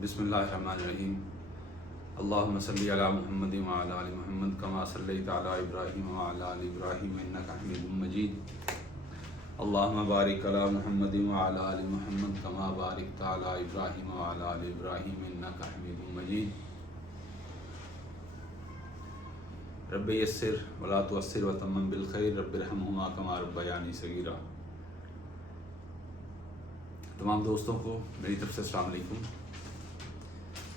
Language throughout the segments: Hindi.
बिस्मिल्लाहिर्रहमानिर्रहीम। अल्लाहुम्मा सल्लि अला मुहम्मद व अला आलि मुहम्मद कमा सल्लैता अला इब्राहीम व अला आलि इब्राहीम इन्नका हमीदुम मजीद। अल्लाहुम्मा बारिक अला मुहम्मद व अला आलि मुहम्मद कमा बारिकता अला इब्राहीम व अला आलि इब्राहीम इन्नका हमीदुम मजीद। रब्बि यस्सिर व ला तुअस्सिर व तम्मिम बिल खैर रब्बिरहमहुमा कमा रब्बयानी सगीरा। तमाम दोस्तों को मेरी तरफ से अस्सलाम वालेकुम।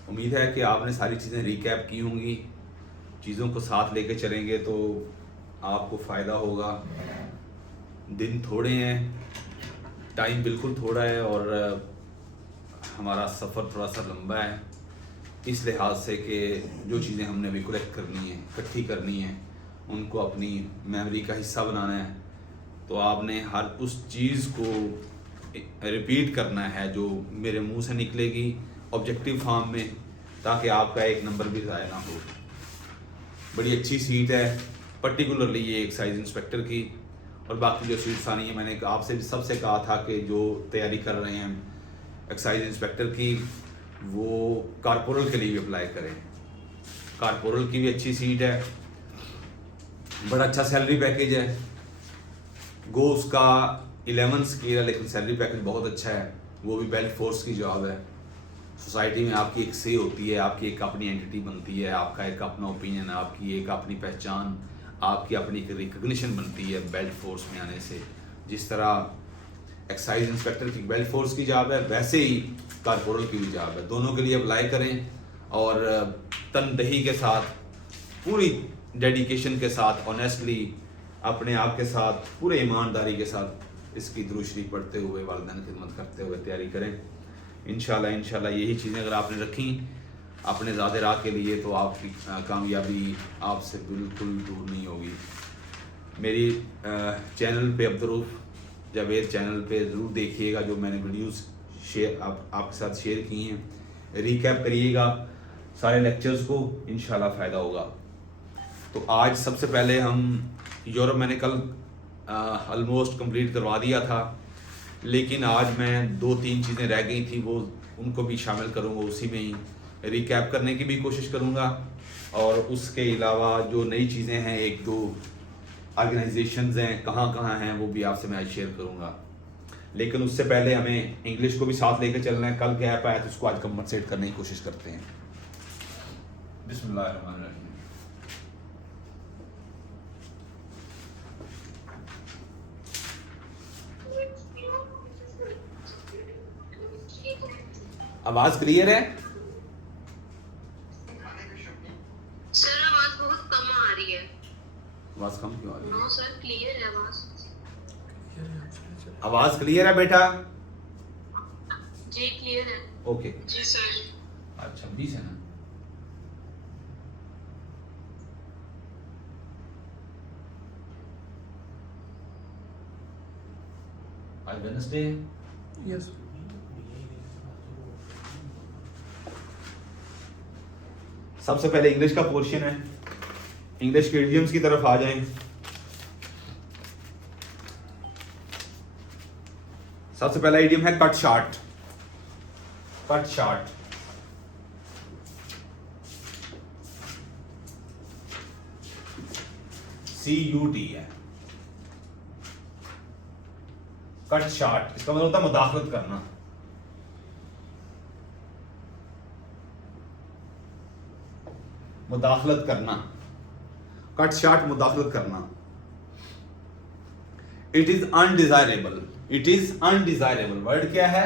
उम्मीद है कि आपने सारी चीज़ें रिकैप की होंगी, चीज़ों को साथ लेके चलेंगे तो आपको फ़ायदा होगा। दिन थोड़े हैं, टाइम बिल्कुल थोड़ा है और हमारा सफ़र थोड़ा सा लंबा है, इस लिहाज से कि जो चीज़ें हमने अभी कलेक्ट करनी है, इकट्ठी करनी है, उनको अपनी मेमोरी का हिस्सा बनाना है। तो आपने हर उस चीज़ को रिपीट करना है जो मेरे मुंह से निकलेगी ऑब्जेक्टिव फॉर्म में, ताकि आपका एक नंबर भी ज़ाया ना हो। बड़ी अच्छी सीट है, पर्टिकुलरली ये एक्साइज इंस्पेक्टर की। और बाकी जो सीट्स आनी है, मैंने आपसे सबसे कहा था कि जो तैयारी कर रहे हैं एक्साइज इंस्पेक्टर की, वो कारपोरल के लिए भी अप्लाई करें। कारपोरल की भी अच्छी सीट है, बड़ा अच्छा सैलरी पैकेज है। गो उसका 11 स्केल है, लेकिन सैलरी पैकेज बहुत अच्छा है। वो भी बेल्ट फोर्स की जॉब है। सोसाइटी में आपकी एक से होती है, आपकी एक अपनी एंटिटी बनती है, आपका एक अपना ओपिनियन, आपकी एक अपनी पहचान, आपकी अपनी एक रिकग्निशन बनती है बेल्ट फोर्स में आने से। जिस तरह एक्साइज इंस्पेक्टर की बेल्ट फोर्स की जॉब है, वैसे ही कारपोरल की भी जॉब है। दोनों के लिए अप्लाई करें और तनदही के साथ, पूरी डेडिकेशन के साथ, ऑनेस्टली अपने आप के साथ, पूरे ईमानदारी के साथ इसकी दुरूद शरीफ पढ़ते हुए, वालिदैन खिदमत करते हुए तैयारी करें। इंशाल्लाह यही चीज़ें अगर आपने रखी अपने ज़ाते राह के लिए, तो आपकी कामयाबी आपसे बिल्कुल दूर नहीं होगी। मेरी चैनल पे अब्दुर्रऊफ़ जावेद चैनल पे ज़रूर देखिएगा, जो मैंने वीडियोस शेयर आपके साथ शेयर की हैं। रिकैप करिएगा सारे लेक्चर्स को, इंशाल्लाह फ़ायदा होगा। तो आज सबसे पहले हम यूरोप, मैंने कल ऑलमोस्ट कंप्लीट करवा दिया था, लेकिन आज मैं 2-3 चीज़ें रह गई थी, वो उनको भी शामिल करूँगा। उसी में ही रिकैप करने की भी कोशिश करूँगा, और उसके अलावा जो नई चीज़ें हैं, 1-2 ऑर्गेनाइजेशंस हैं, कहाँ हैं, वो भी आपसे मैं आज शेयर करूँगा। लेकिन उससे पहले हमें इंग्लिश को भी साथ लेकर चलना है। कल गैप आया तो उसको आज कंपनसेट करने की कोशिश करते हैं। बिस्मिल्लाहिर्रहमानिर्रहीम। आवाज़ क्लियर है? सर आवाज बहुत कम आ रही है। आवाज़ कम क्यों आ रही है? नो सर, क्लियर है आवाज। आवाज़ क्लियर है बेटा? जी क्लियर है। ओके, जी सर। अच्छा 20 है ना? आज वेडनेसडे है। यस। सबसे पहले इंग्लिश का पोर्शन है। इंग्लिश के इडियम्स की तरफ आ जाएं। सबसे पहला इडियम है cut short. Cut short, CUT है। कट शॉर्ट, इसका मतलब होता है मुदाखलत करना। मुदाखलत करना, कट शॉर्ट, मुदाखलत करना। It is undesirable. It is undesirable word क्या है?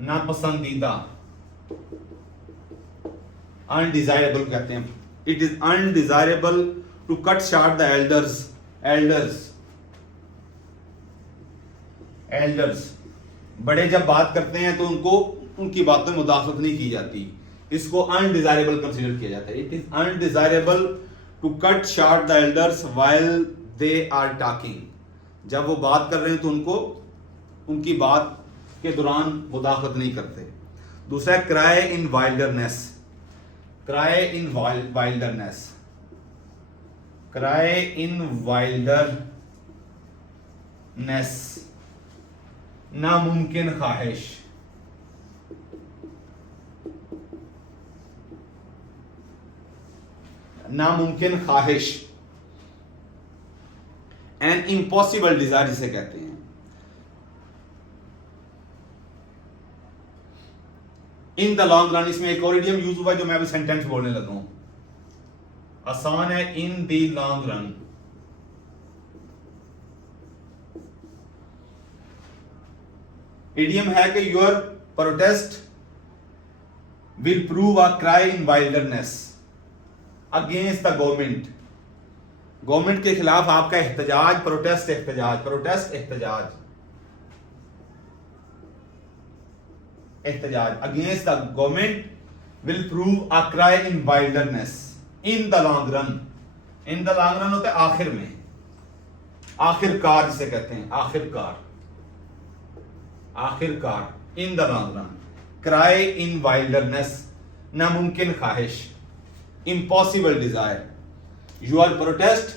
नापसंदीदा, अनडिजायरेबल कहते हैं। It is undesirable to cut short the elders. Elders, बड़े जब बात करते हैं तो उनकी बातों में मुदाखलत नहीं की जाती, इसको अनडिजायरेबल कंसीडर किया जाता है। It is undesirable to cut short the elders while they are talking. जब वो बात कर रहे हैं तो उनकी बात के दौरान मुदाखलत नहीं करते। दूसरा, cry in wilderness. Cry in wilderness, cry in wilderness, नामुमकिन ख्वाहिश, नामुमकिन ख्वाहिश, एन इम्पॉसिबल डिजायर जिसे कहते हैं। इन द लॉन्ग रन, इसमें एक और इडियम यूज हुआ जो मैं अभी सेंटेंस बोलने लगा हूं, आसान है। इन द लॉन्ग रन, इडियम है कि your protest will prove a cry in wilderness against the government, government के खिलाफ आपका एहतजाज, प्रोटेस्ट एहतजाज, प्रोटेस्ट एहतजाज, एहतजाज against the government will prove a cry in wilderness in the long run. In the long run होता है आखिर में, आखिरकार जिसे कहते हैं, आखिरकार, आखिरकार, in the long run, cry in wilderness, नामुमकिन ख्वाहिश, impossible desire, your protest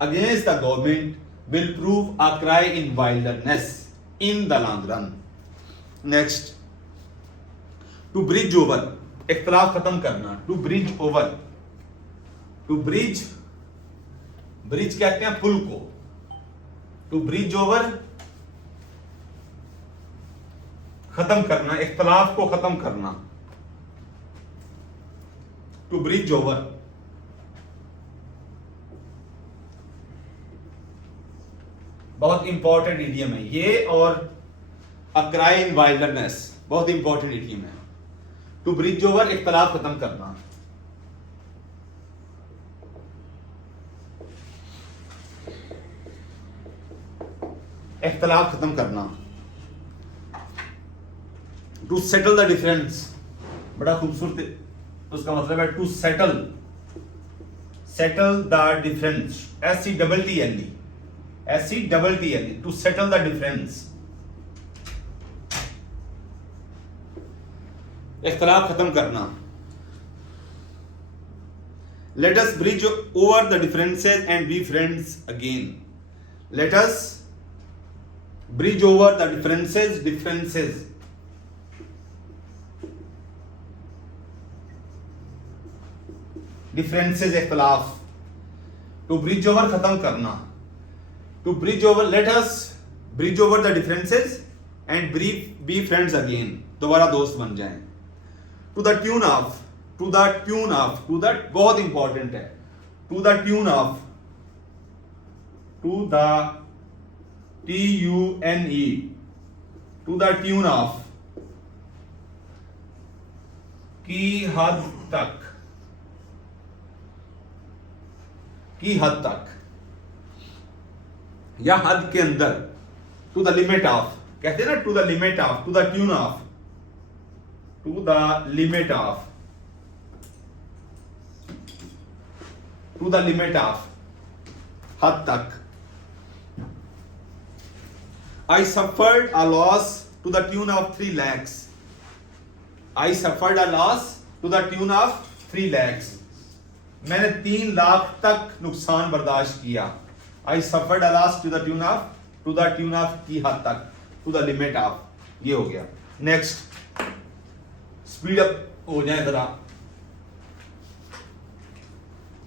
against the government will prove a cry in wilderness in the long run. Next, to bridge over, इख्तिलाफ खत्म करना, to bridge over, to bridge, bridge कहते हैं पुल को, to bridge over खत्म करना, इख्तिलाफ को खत्म करना, to bridge over, बहुत इंपॉर्टेंट इडियम है ये, और अ क्राई इन वाइल्डरनेस बहुत इंपॉर्टेंट इडियम है। टू ब्रिज ओवर, इख्तिलाफ खत्म करना, इख्तिलाफ खत्म करना। टू सेटल द डिफरेंस, बड़ा खूबसूरत उसका मतलब है, to settle, settle the difference, SETTLE, SETTLE, to settle the difference, इख्तिलाफ खत्म करना। Let us bridge over the differences and be friends again, let us bridge over the differences, differences, differences इख्तिलाफ, टू ब्रिज ओवर खत्म करना, to bridge over, let us bridge over the differences and be friends again, दोबारा दोस्त बन जाएं। To the tune of, to the tune of, to the बहुत इंपॉर्टेंट है, to the tune of, to the TUNE, to the tune of, की हद तक, की हद तक या हद के अंदर, टू द लिमिट ऑफ, कहते हैं ना, to the limit of, to the tune of, to the limit of, to the limit of, हद तक। I suffered a loss to the tune of 3 lakhs. I suffered a loss to the tune of 3 lakhs. मैंने 3 लाख तक नुकसान बर्दाश्त किया। I suffered a loss to the tune of की हद तक, to the limit of, ये हो गया। नेक्स्ट, स्पीड अप हो जाए जरा।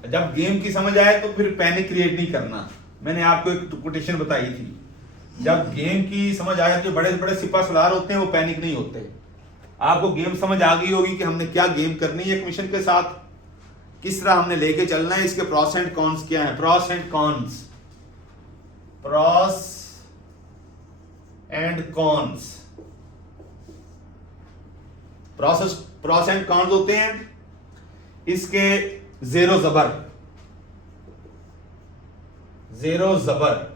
जब गेम की समझ आए तो फिर पैनिक क्रिएट नहीं करना। मैंने आपको एक कोटेशन बताई थी, जब गेम की समझ आए तो बड़े बड़े सिपा सलार होते हैं वो पैनिक नहीं होते। आपको गेम समझ आ गई होगी कि हमने क्या गेम करनी है, एक मिशन के साथ किस तरह हमने लेके चलना है, इसके प्रॉस एंड कॉन्स क्या है, pros and cons, pros and cons, pros and cons होते हैं इसके जेरो जबर, जेरो जबर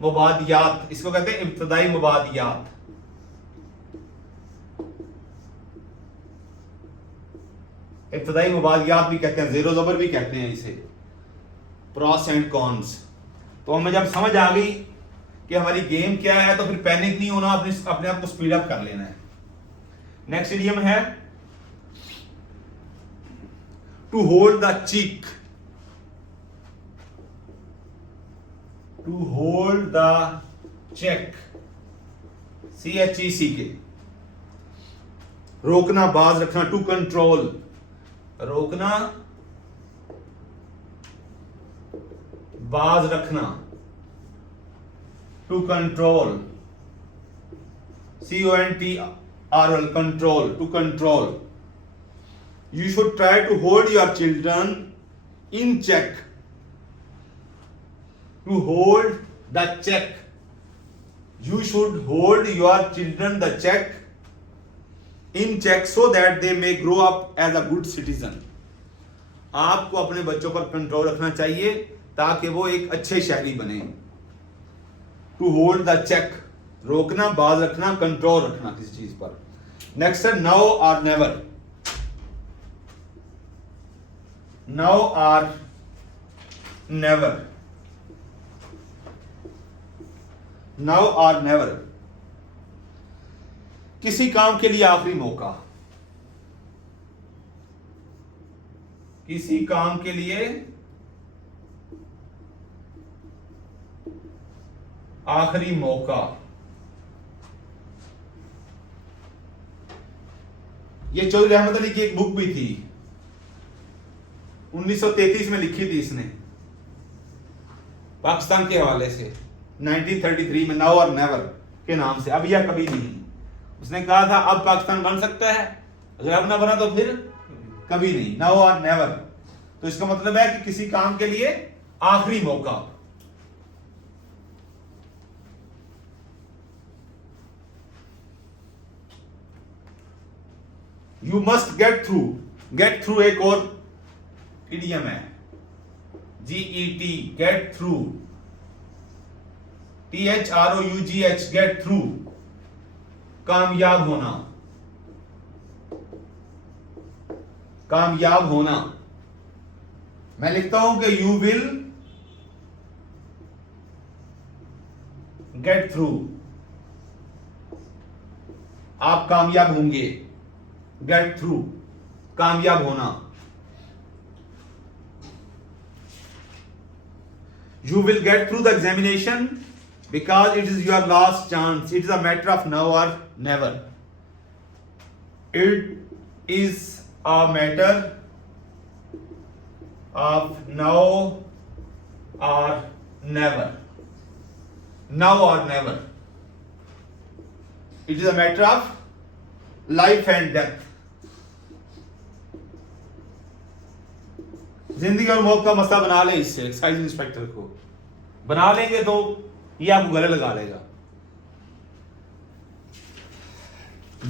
मुबादियात, इसको कहते हैं इब्तदाई मुबादियात। इब्तदाई मुबादियात भी कहते हैं, जेरो जबर भी कहते हैं इसे, प्रॉस एंड कॉन्स। तो हमें जब समझ आ गई कि हमारी गेम क्या है तो फिर पैनिक नहीं होना, अपने आप को स्पीड अप कर लेना है। नेक्स्ट इडियम है to hold the cheek, to hold the check, CHECK, रोकना, बाज रखना, टू कंट्रोल, रोकना, बाज रखना, to control, CONTROL, control, to control. You should try to hold your children in check. To hold the check. You should hold your children the check in check so that they may grow up as a good citizen. आपको अपने बच्चों पर कंट्रोल रखना चाहिए ताकि वो एक अच्छे शहरी बने. टू होल्ड द चेक, रोकना, बाज रखना, कंट्रोल रखना किसी चीज पर. नेक्स्ट है नाउ और नेवर. नाउ और नेवर. नाउ और नेवर, किसी काम के लिए आखिरी मौका, किसी काम के लिए आखिरी मौका. ये चौधरी रहमत अली की एक बुक भी थी, 1933 में लिखी थी इसने पाकिस्तान के हवाले से, 1933 में, नाउ और नेवर के नाम से, अब या कभी नहीं. उसने कहा था अब पाकिस्तान बन सकता है, अगर अब ना बना तो फिर कभी नहीं. नाउ और नेवर, तो इसका मतलब है कि किसी काम के लिए आखिरी मौका. You must get through. Get through एक और इडियम है, GET, get through. THROUGH, get through, कामयाब होना, कामयाब होना. मैं लिखता हूं कि यू विल गेट थ्रू, आप कामयाब होंगे. गेट थ्रू, कामयाब होना. You will get through the examination because it is your last chance. It is a matter of now or never. It is a matter of now or never. Now or never. It is a matter of life and death. जिंदगी और मौत का मसला बना लें, इससे एक्साइज इंस्पेक्टर को बना लेंगे तो ये आपको गले लगा लेगा.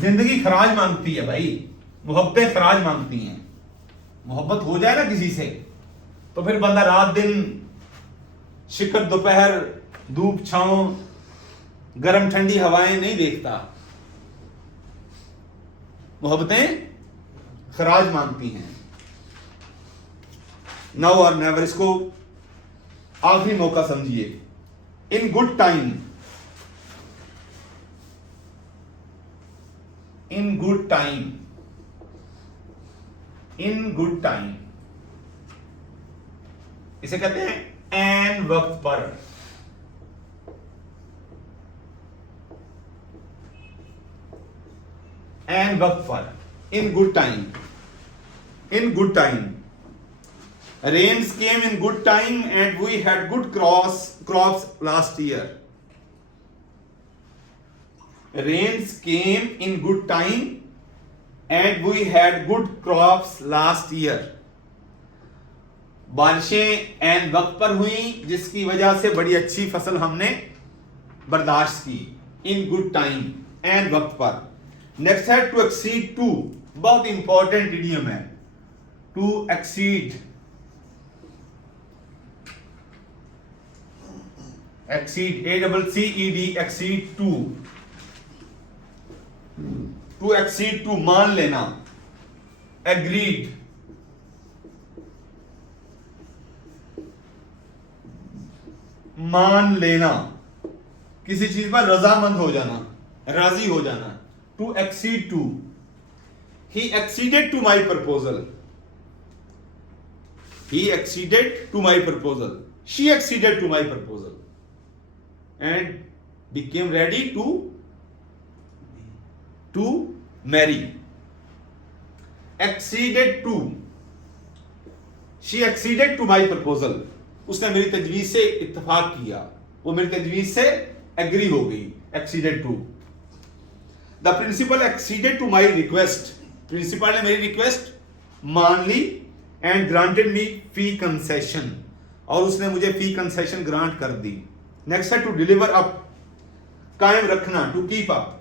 जिंदगी खराज मांगती है भाई, मोहब्बतें खराज मांगती हैं. मोहब्बत हो जाए ना किसी से तो फिर बंदा रात दिन, शिकत दोपहर, धूप छांव, गर्म ठंडी हवाएं नहीं देखता. मोहब्बतें खराज मांगती हैं. नाउ और नेवर, इसको आखिरी मौका समझिए. In good time, in good time, in good time, इसे कहते हैं एन वक्त पर. एन वक्त पर, in good time, in good time. Rains came in good time and we had good crops last year. Rains came in good time and we had good crops last year. बारिशें एन वक्त पर हुई जिसकी वजह से बड़ी अच्छी फसल हमने बर्दाश्त की. इन गुड टाइम, एन वक्त पर. नेक्स्ट है टू एक्सीड टू, बहुत इंपॉर्टेंट इडियम है. To accede, exceed, ACCED, exceed to. To exceed to, मान लेना. Agreed, मान लेना, किसी चीज पर रजामंद हो जाना, राजी हो जाना. To accede to, he acceded to my proposal. He acceded to my proposal. She acceded to my proposal and became ready to to marry, acceded to, she acceded to my proposal, उसने मेरी तजवीज से इत्तेफाक किया, वो मेरी तजवीज से एग्री हो गई, acceded to. The principal acceded to my request, principal ने मेरी रिक्वेस्ट मान ली, and granted me fee concession, और उसने मुझे फी कंसेशन ग्रांट कर दी। नेक्स्ट है टू डिलीवर अप, कायम रखना, to keep up,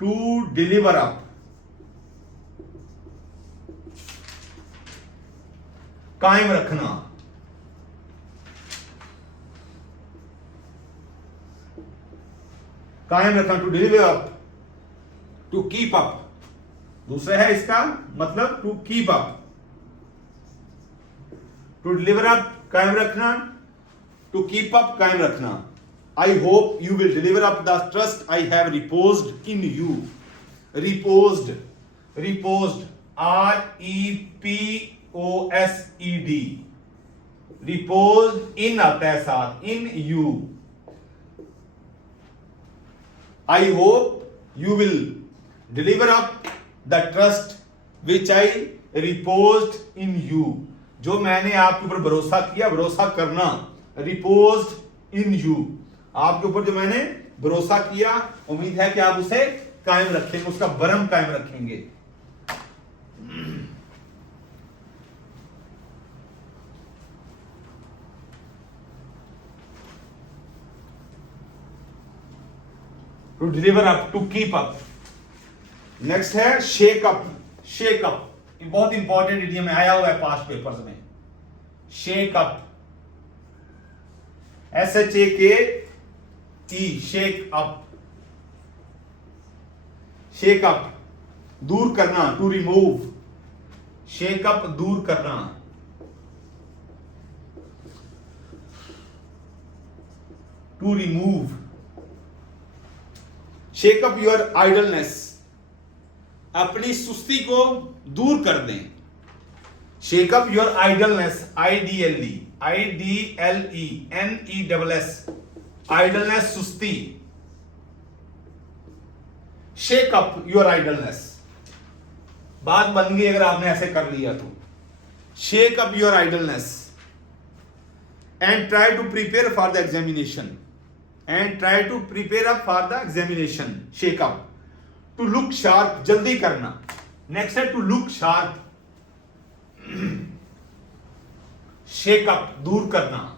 to deliver up, कायम रखना, कायम रखना, to deliver up, to keep up. दूसरा है इसका मतलब to keep up, to deliver up कायम रखना, टू कीप अप कायम रखना। I hope you will deliver up the trust I have reposed in you, reposed, reposed, REPOSED, reposed, in आता है साथ, in you. I hope you will deliver up the trust which I reposed in you, जो मैंने आपके ऊपर भरोसा किया, भरोसा करना, रिपोज्ड इन यू, आपके ऊपर जो मैंने भरोसा किया, उम्मीद है कि आप उसे कायम रखेंगे, उसका बरम कायम रखेंगे। To deliver up, to keep up. Next है शेक अप, शेक अप बहुत इंपॉर्टेंट इडियम में आया हुआ है पास्ट पेपर्स में। Shake up, SHAKE, shake up, shake up, दूर करना, टू रिमूव, शेक अप दूर करना, to remove. Shake up your idleness, अपनी सुस्ती को दूर कर दें। Shake up your idleness, IDLENESS, idleness सुस्ती। शेक अप योर आइडलनेस, बात बन गई अगर आपने ऐसे कर लिया तो। Shake up your idleness and try to prepare for the examination, and try to prepare up for the examination. Shake up, to look sharp, जल्दी करना। नेक्स्ट है to look sharp, shake up दूर करना,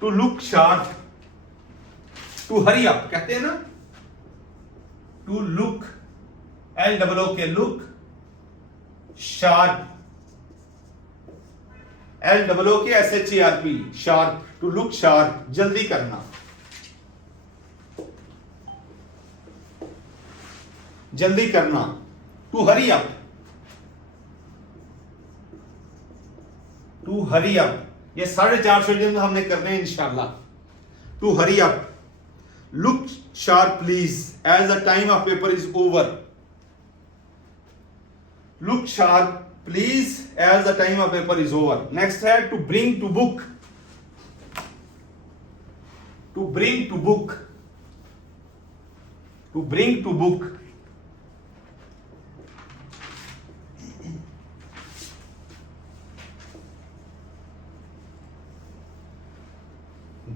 to look sharp, to hurry up कहते हैं ना, to look, LOOK, look sharp, LOOK SHARP, sharp, to look sharp, जल्दी करना, जल्दी करना। To hurry up, to hurry up, ये 450 इडियम हमने करने हैं इंशाल्लाह। To hurry up, look sharp please as the time of paper is over, look sharp please as the time of paper is over. Next है to bring to book, to bring to book, to bring to book,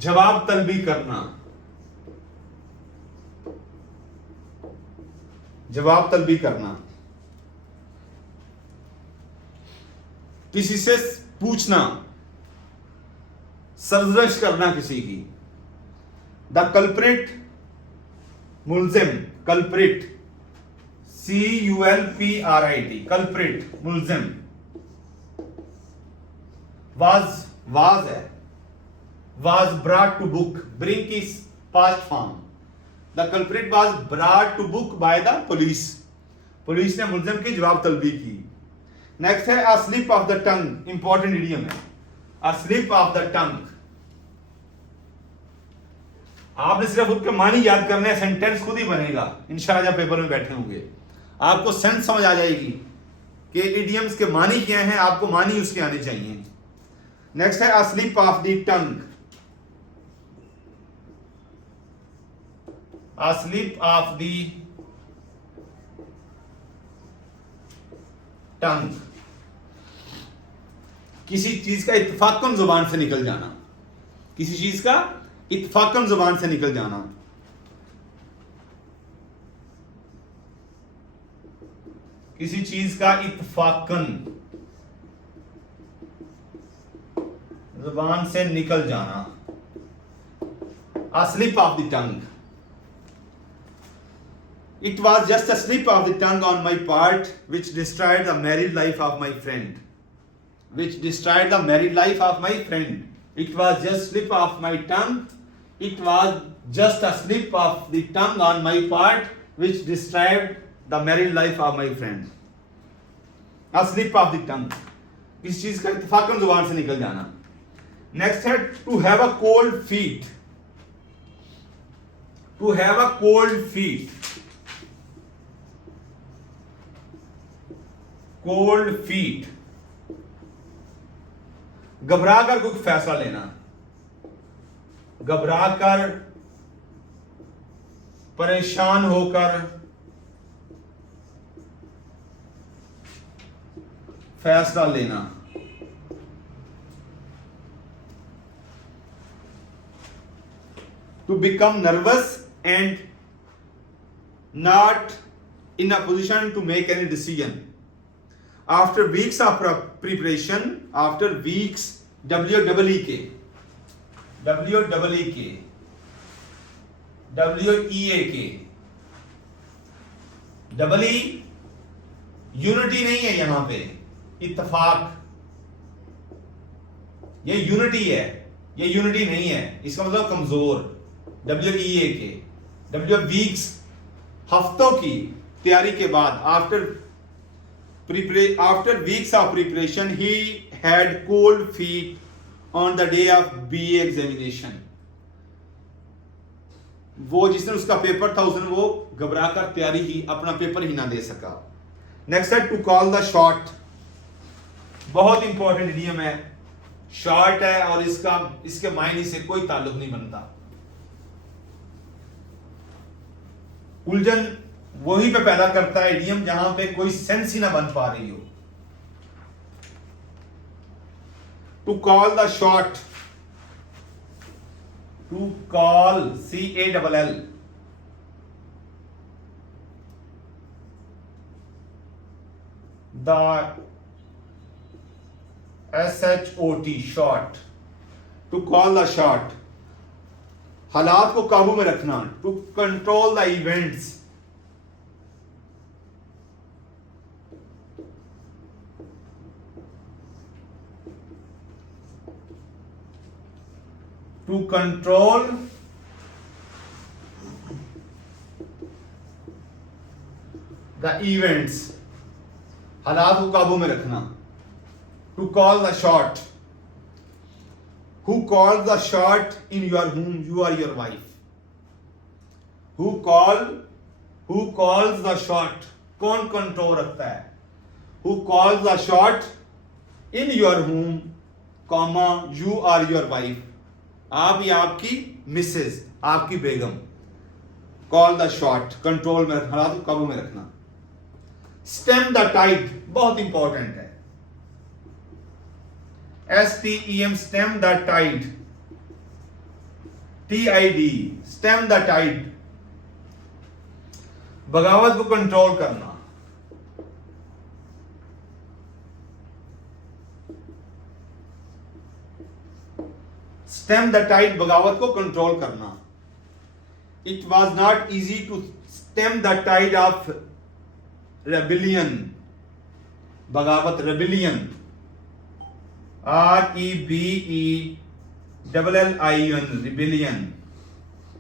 जवाब तलबी करना, जवाब तलबी करना, किसी से पूछना, सर्जश करना किसी की। द कल्प्रिट, मुल्जिम, कल्प्रिट, CULPRIT, कल्प्रिट, मुल्जिम। वाज है, was brought to book, bring is past form, the culprit was brought to book by the police, police ने मुल्जिम की जवाब तलबी की। नेक्स्ट है a slip of the tongue, important idiom है, a slip of the tongue। आपने सिर्फ उसके मानी याद करने हैं, सेंटेंस खुद ही बनेगा इंशाल्लाह जब पेपर में बैठे होंगे, आपको सेंस समझ आ जाएगी कि इडियम्स के मानी क्या हैं, आपको मानी उसके आने चाहिए। नेक्स्ट है a slip of the tongue, a slip of the टंग, किसी चीज का इत्तफाकन जुबान से निकल जाना, किसी चीज का इत्तफाकन जुबान से निकल जाना। किसी चीज का इत्तफाकन जुबान से निकल जाना, a slip of the tongue. It was just a slip of the tongue on my part which destroyed the married life of my friend. Which destroyed the married life of my friend. It was just slip of my tongue. It was just a slip of the tongue on my part which destroyed the married life of my friend. A slip of the tongue. किसी चीज का इत्तफाकन जुबान से निकल जाना। Next है to have a cold feet. To have a cold feet. Cold feet. घबरा कर कोई फैसला लेना, घबरा कर, परेशान होकर फैसला लेना। To become nervous and not in a position to make any decision. After weeks of preparation, after weeks, WEEK, double E unity नहीं है यहां पे, इत्तेफाक, ये यूनिटी है, ये यूनिटी नहीं है, इसका मतलब कमजोर। WEEK, वीक्स, हफ्तों की तैयारी के बाद, after weeks of preparation, he had cold feet on the day of BA examination. वो जिसने उसका पेपर था उसने वो घबरा कर तैयारी ही अपना पेपर ही ना दे सका। नेक्स्ट है टू कॉल द शॉट, बहुत इंपॉर्टेंट इडियम है, शॉर्ट है और इसके मायने से कोई ताल्लुक नहीं बनता। उलझन वहीं पे पैदा करता है इडियम जहां पे कोई सेंस ही ना बन पा रही हो। To call the shot, to call CALL, the SHOT, shot, to call the shot, हालात को काबू में रखना। To control the events, to control the events, हालात को काबू में रखना। To call the shot, who call the shot in your home, you or your wife. Who calls the shot, कौन कंट्रोल रखता है? Who calls the shot in your home, comma you or your wife, आप या आपकी मिसेज, आपकी बेगम। कॉल द शॉट, कंट्रोल में रखना, हालात को काबू में रखना। स्टेम द टाइड, बहुत इंपॉर्टेंट है। STEM, stem the tide, TID, stem the tide, बगावत को कंट्रोल करना। स्टेम द टाइड, बगावत को कंट्रोल करना। It was not easy to stem the tide of rebellion, बगावत, रेबिलियन, REBELLION, रिबिलियन,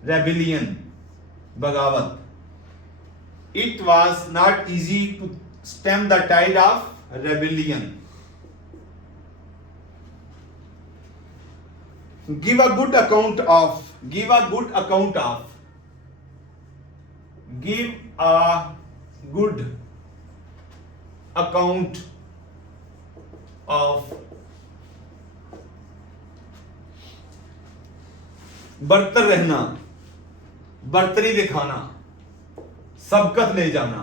रेबिलियन, बगावत। It was not easy to stem the tide of rebellion. Give a good account of, give a good account of, give a good account of, बरतर रहना, बर्तरी दिखाना, सबकत ले जाना।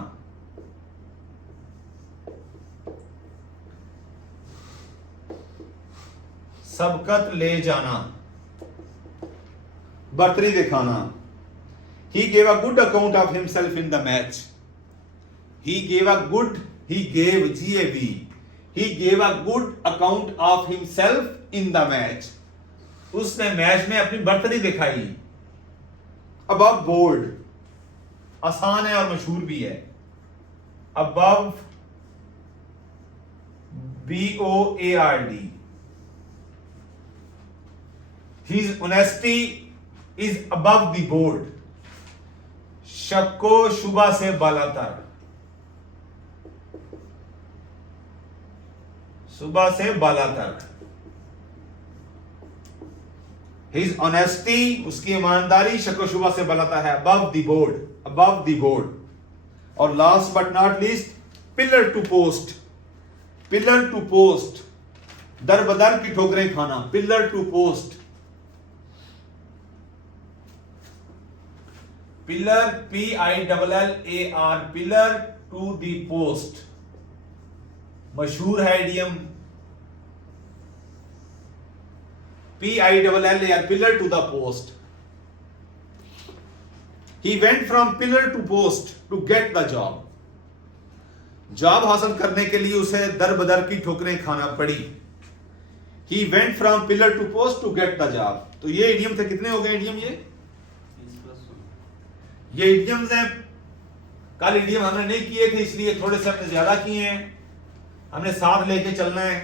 सबकत ले जाना, बर्तरी दिखाना। He gave a good account of himself in the match. He gave a good, he gave GAV. He gave a good account of himself in the match. उसने मैच में अपनी बर्तरी दिखाई। Above board, आसान है और मशहूर भी है। Above, BOARD. His honesty is above the board. शक्को शुबा से बालातर, सुबह से बालातर। His honesty, उसकी ईमानदारी शक्को शुबा से बालातर है। Above the board, above the board. और last but not least, pillar to post, pillar to post, दर बदर की ठोकरें खाना, pillar to post, pillar PILLAR, pillar to the post, मशहूर है idiom. PILLAR, pillar to the post. He went from pillar to post to get the job. Job हासिल करने के लिए उसे दर बदर की ठोकरें खाना पड़ी। He went from pillar to post to get the job. तो ये इडियम थे। कितने हो गए इडियम? ये इडियम्स हैं। कल इडियम हमने नहीं किए थे, इसलिए थोड़े से हमने ज्यादा किए हैं। हमने साथ लेके चलना है।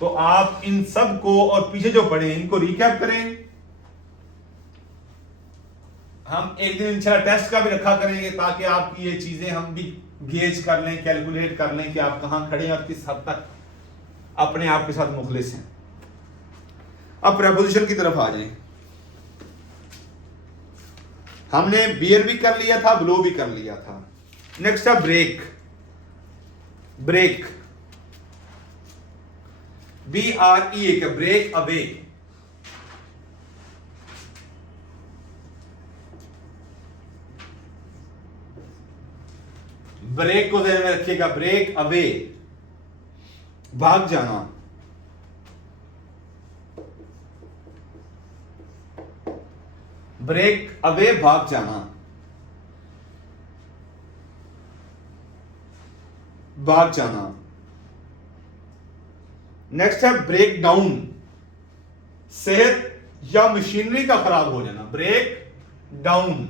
तो आप इन सब को और पीछे जो पढ़े इनको रिकैप करें। हम एक दिन इंशाल्लाह टेस्ट का भी रखा करेंगे ताकि आपकी ये चीजें हम भी गेज कर लें, कैलकुलेट कर लें कि आप कहां खड़े हैं और किस हद तक अपने आप के साथ मुखलिस हैं। अब प्रेपोजिशन की तरफ आ जाएं। हमने बियर भी कर लिया था, ब्लो भी कर लिया था। नेक्स्ट है break. Break, BREAK, break away. Break को ध्यान में रखिएगा, ब्रेक अवे, भाग जाना। ब्रेक अवे, भाग जाना, भाग जाना। नेक्स्ट है ब्रेक डाउन, सेहत या मशीनरी का खराब हो जाना। ब्रेक डाउन,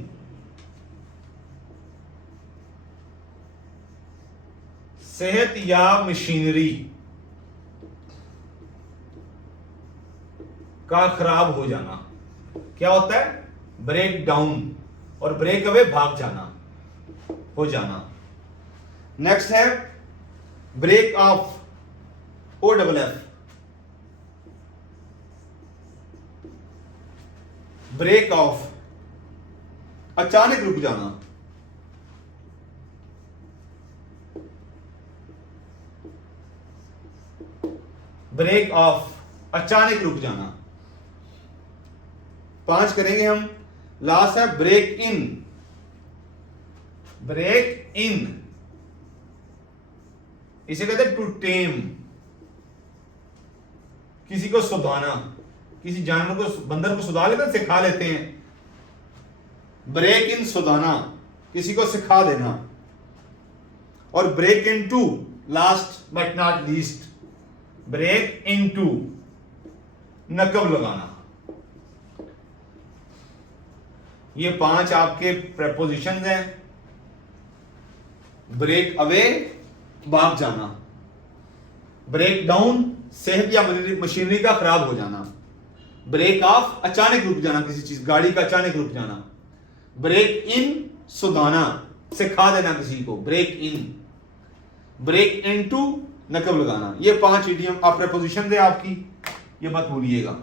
सेहत या मशीनरी का खराब हो जाना क्या होता है? Break down. और ब्रेक अवे, भाग जाना, हो जाना। नेक्स्ट है break off, OFF, break off, अचानक रुक जाना। ब्रेक ऑफ, अचानक रुक जाना। 5 करेंगे हम। लास्ट है ब्रेक इन। ब्रेक इन, इसे कहते हैं टू टेम, किसी को सुधाना। किसी जानवर को, बंदर को सुधा लेते हैं, सिखा लेते हैं। ब्रेक इन, सुधाना, किसी को सिखा देना। और break into, last but not least, break into, नकब लगाना। ये 5 आपके प्रेपोजिशंस हैं। ब्रेक अवे, भाग जाना। ब्रेक डाउन, सेहत या मशीनरी का खराब हो जाना। ब्रेक ऑफ, अचानक रुक जाना, किसी चीज, गाड़ी का अचानक रुक जाना। ब्रेक इन, सुधाना, सिखा देना किसी को, break in. Break into, नकब लगाना। ये 5 इडियम आप प्रेपोजिशन है आपकी, ये मत भूलिएगा।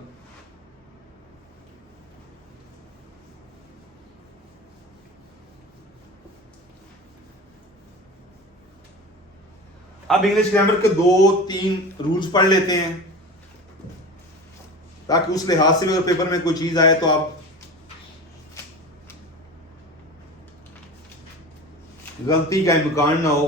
अब इंग्लिश ग्रामर के 2-3 रूल्स पढ़ लेते हैं ताकि उस लिहाज से भी अगर पेपर में कोई चीज आए तो आप गलती का इम्कान ना हो।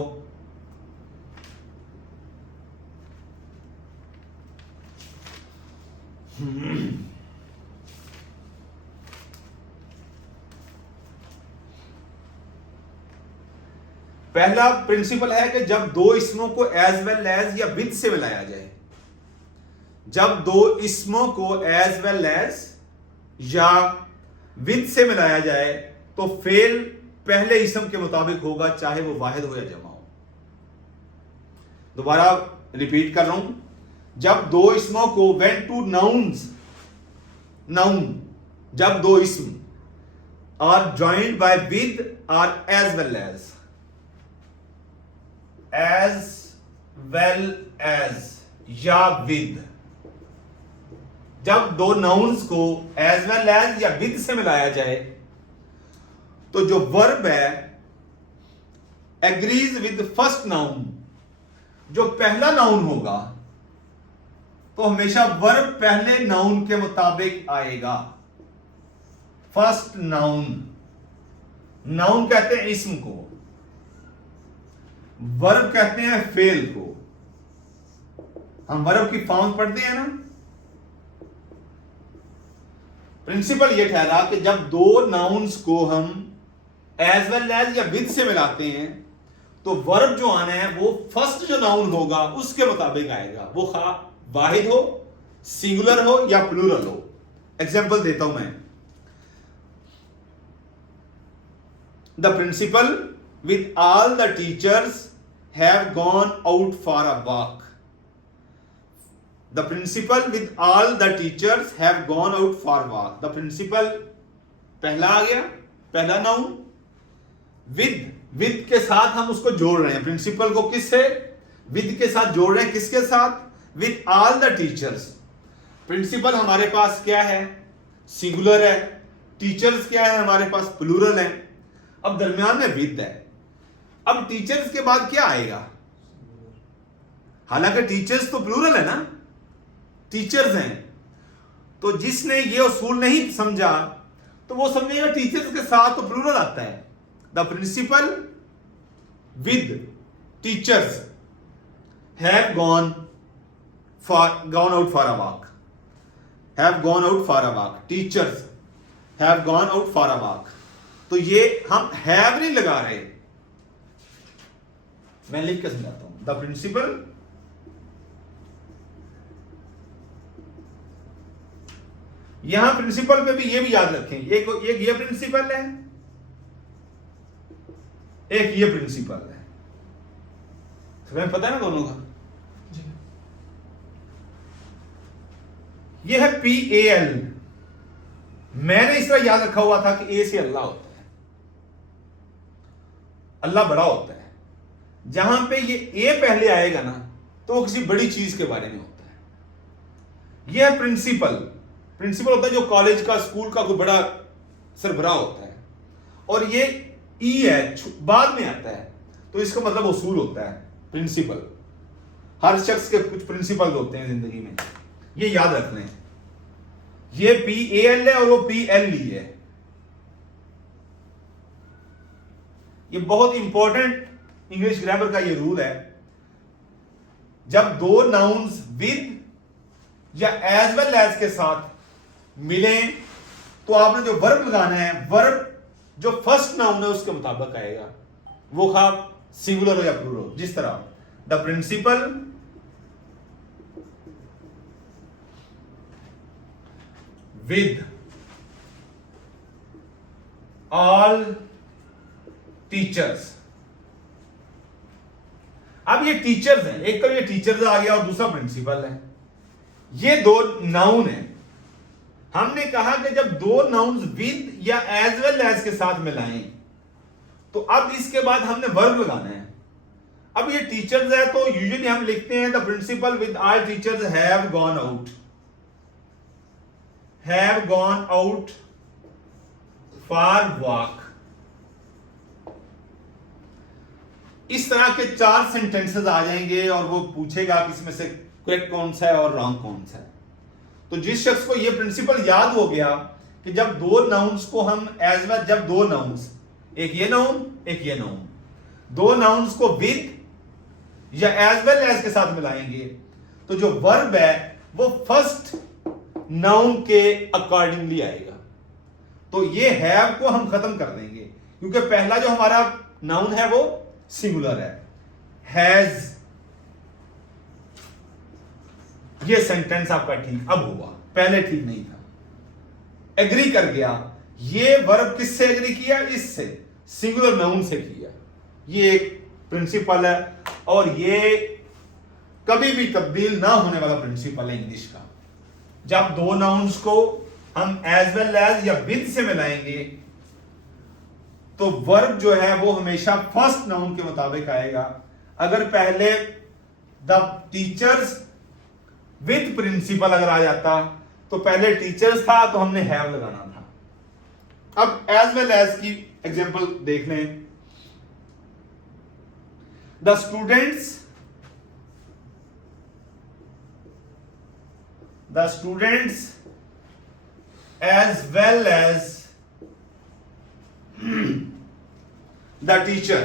पहला प्रिंसिपल है कि जब दो इसमों को एज वेल एज या विद से मिलाया जाए, जब दो इसमों को एज वेल एज या विद से मिलाया जाए तो फेल पहले इसम के मुताबिक होगा, चाहे वो वाहिद हो या जमा हो। दोबारा रिपीट कर रहा हूं, जब दो इसमों को व्हेन टू नाउन्स, नाउन, जब दो इसम are joined by with or as well as या विद, जब दो नाउन्स को एज वेल एज या विद से मिलाया जाए तो जो वर्ब है एग्रीज विद फर्स्ट नाउन, जो पहला नाउन होगा तो हमेशा वर्ब पहले नाउन के मुताबिक आएगा। फर्स्ट नाउन, नाउन कहते हैं इस्म को, वर्ब कहते हैं फेल को। हम वर्ब की फॉर्म पढ़ते हैं ना। प्रिंसिपल यह ठहरा कि जब दो नाउन्स को हम एज वेल एज या विद से मिलाते हैं तो वर्ब जो आना है वो फर्स्ट जो नाउन होगा उसके मुताबिक आएगा, वो खा वाहिद हो, सिंगुलर हो या प्लूरल हो। एग्जाम्पल देता हूं मैं। The principal with all the teachers have gone out for a walk. The principal with all the teachers have gone out for a walk. The principal पहला आ गया, पहला नाउन। with के साथ हम उसको जोड़ रहे हैं, प्रिंसिपल को किससे, with के साथ जोड़ रहे हैं, किसके साथ, with all the teachers। Principal हमारे पास क्या है, सिंगुलर है, टीचर्स क्या है हमारे पास, प्लूरल है। अब दरमियान में with है। अब टीचर्स के बाद क्या आएगा, हालांकि टीचर्स तो प्लूरल है ना, टीचर्स हैं, तो जिसने ये उसूल नहीं समझा तो वो समझेगा टीचर्स के साथ तो प्लूरल आता है। The principal with teachers have gone out for a walk, have gone out for a walk, teachers have gone out for a walk. तो ये हम हैव नहीं लगा रहे, मैं लिख के समझाता हूं। द प्रिंसिपल यहां प्रिंसिपल पे भी ये भी याद रखें, एक ये प्रिंसिपल है, एक ये प्रिंसिपल है, तुम्हें पता है ना दोनों का। ये है PAL। मैंने इस तरह याद रखा हुआ था कि ए से अल्लाह होता है, अल्लाह बड़ा होता है। जहां पे ये ए पहले आएगा ना तो वो किसी बड़ी चीज के बारे में होता है। यह प्रिंसिपल, प्रिंसिपल होता है जो कॉलेज का, स्कूल का कोई बड़ा सरबराह होता है। और ये ई है, बाद में आता है, तो इसका मतलब उसूल होता है प्रिंसिपल। हर शख्स के कुछ प्रिंसिपल होते हैं जिंदगी में, ये याद रख लें। ये PAL है और वो PLE है। ये बहुत इंपॉर्टेंट इंग्लिश ग्रामर का ये रूल है। जब दो नाउन्स विद या एज वेल एज के साथ मिलें तो आपने जो वर्ब लगाना है, वर्ब जो फर्स्ट नाउन है उसके मुताबिक आएगा, वो खा सिंगुलर हो या प्लूरल। जिस तरह the principal with all teachers. अब ये टीचर्स हैं, एक तो ये टीचर्स आ गया और दूसरा प्रिंसिपल है। ये दो नाउन है। हमने कहा कि जब दो नाउन्स विद या एज वेल एज के साथ मिलाएं तो अब इसके बाद हमने वर्ब लगाना है। अब ये टीचर्स है तो यूजुअली हम लिखते हैं the principal with all teachers have gone out, have gone out for walk. इस तरह के 4 सेंटेंसेस आ जाएंगे और वो पूछेगा कि इसमें से करेक्ट कौन सा है और रॉन्ग कौन सा है। तो जिस शख्स को ये प्रिंसिपल याद हो गया कि जब दो नाउन्स को हम एज वेल, जब दो नाउन्स, एक ये नाउन एक ये नाउन, दो नाउन्स को विद या एज वेल एज के साथ मिलाएंगे तो जो वर्ब है वो फर्स्ट नाउन के अकॉर्डिंगली आएगा। तो ये हैव को हम खत्म कर देंगे क्योंकि पहला जो हमारा नाउन है वो सिंगुलर है, हैज। ये सेंटेंस आपका ठीक अब हुआ, पहले ठीक नहीं था। एग्री कर गया, ये वर्ब किससे एग्री किया? इससे, सिंगुलर नाउन से किया। ये एक प्रिंसिपल है और ये कभी भी तब्दील ना होने वाला प्रिंसिपल है इंग्लिश का। जब दो नाउन्स को हम एज वेल एज या विद से मिलाएंगे तो वर्ब जो है वो हमेशा फर्स्ट नाउन के मुताबिक आएगा। अगर पहले द टीचर्स विद प्रिंसिपल अगर आ जाता तो पहले टीचर्स था तो हमने हैव लगाना था। अब एज वेल एज की एग्जांपल देख लें। The students as well as the teacher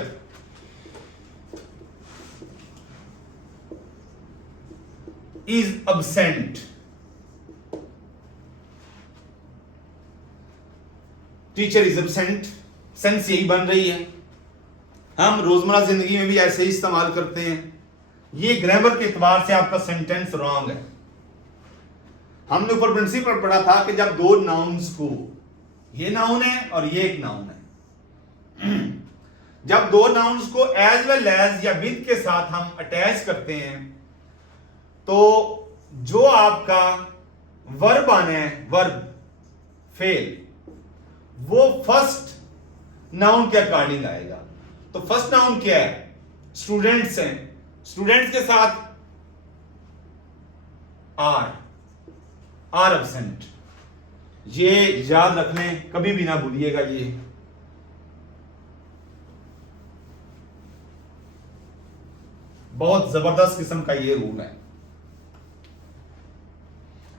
is absent. Teacher is absent, sense यही बन रही है। हम रोजमर्रा जिंदगी में भी ऐसे ही इस्तेमाल करते हैं। ये ग्रामर के एतबार से आपका सेंटेंस रॉन्ग है। हमने ऊपर प्रिंसिपल पढ़ा था कि जब दो नाउन्स को, ये नाउन है और ये एक नाउन है, जब दो नाउन्स को एज वेल एज या विद के साथ हम अटैच करते हैं तो जो आपका वर्ब आना है, वर्ब फेल, वो फर्स्ट नाउन के अकॉर्डिंग आएगा। तो फर्स्ट नाउन क्या है? स्टूडेंट्स हैं, स्टूडेंट्स के साथ आर एब्सेंट। ये याद रखने, कभी भी ना भूलिएगा। ये बहुत जबरदस्त किस्म का ये रूल है।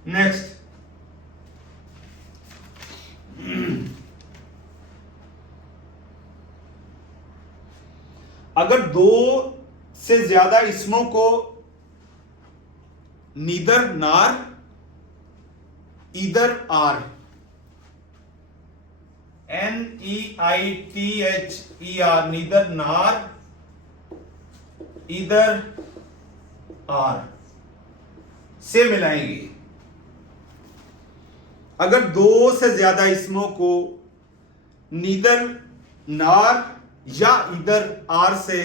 नेक्स्ट, अगर दो से ज्यादा इसमों को नीदर नार ईदर आर, NEITHER, नीदर नार ईदर आर से मिलाएंगे। अगर दो से ज्यादा इसमों को नीदर नार या इधर आर से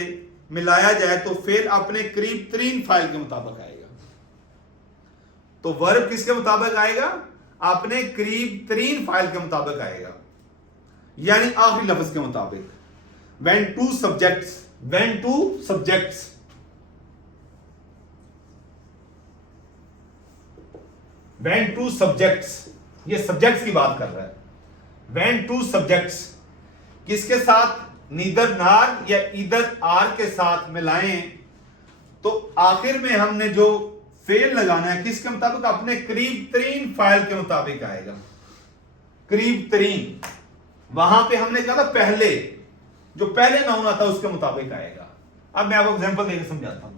मिलाया जाए तो फिर अपने करीब तरीन फाइल के मुताबिक आएगा। तो वर्ब किसके मुताबिक आएगा? अपने करीब तरीन फाइल के मुताबिक आएगा, यानी आखिरी लफ्ज के मुताबिक। when two subjects, ये सब्जेक्ट्स की बात कर रहा है। when two subjects किसके साथ? नीदर नार या इधर आर के साथ मिलाएं तो आखिर में हमने जो फेल लगाना है किसके मुताबिक? अपने करीब तरीन फाइल के मुताबिक आएगा। करीब तरीन, वहां पे हमने कहा था पहले, जो पहले नाउन आता है उसके मुताबिक आएगा। अब मैं आपको एग्जांपल देकर समझाता हूं।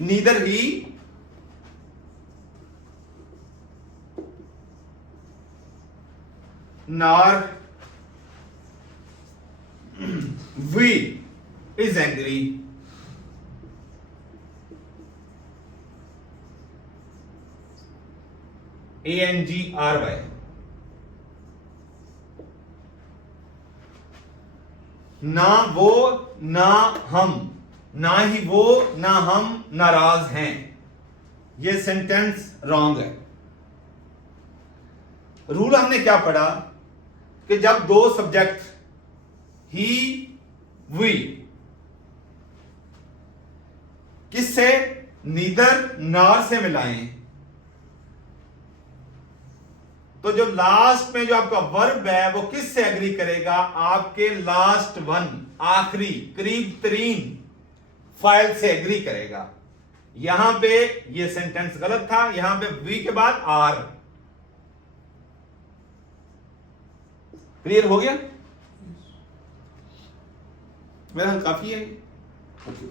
Neither he nor we is angry. ANGRY, ना वो ना हम, ना ही वो ना हम नाराज हैं। ये सेंटेंस रॉन्ग है। रूल हमने क्या पढ़ा कि जब दो सब्जेक्ट ही वी किससे? नीदर नार से मिलाएं तो जो लास्ट में जो आपका वर्ब है वो किससे एग्री करेगा? आपके लास्ट वन, आखिरी करीब तरीन फाइल से एग्री करेगा। यहां पे ये सेंटेंस गलत था, यहां पे वी के बाद आर। क्लियर हो गया? मेरा हल काफी है। ओके।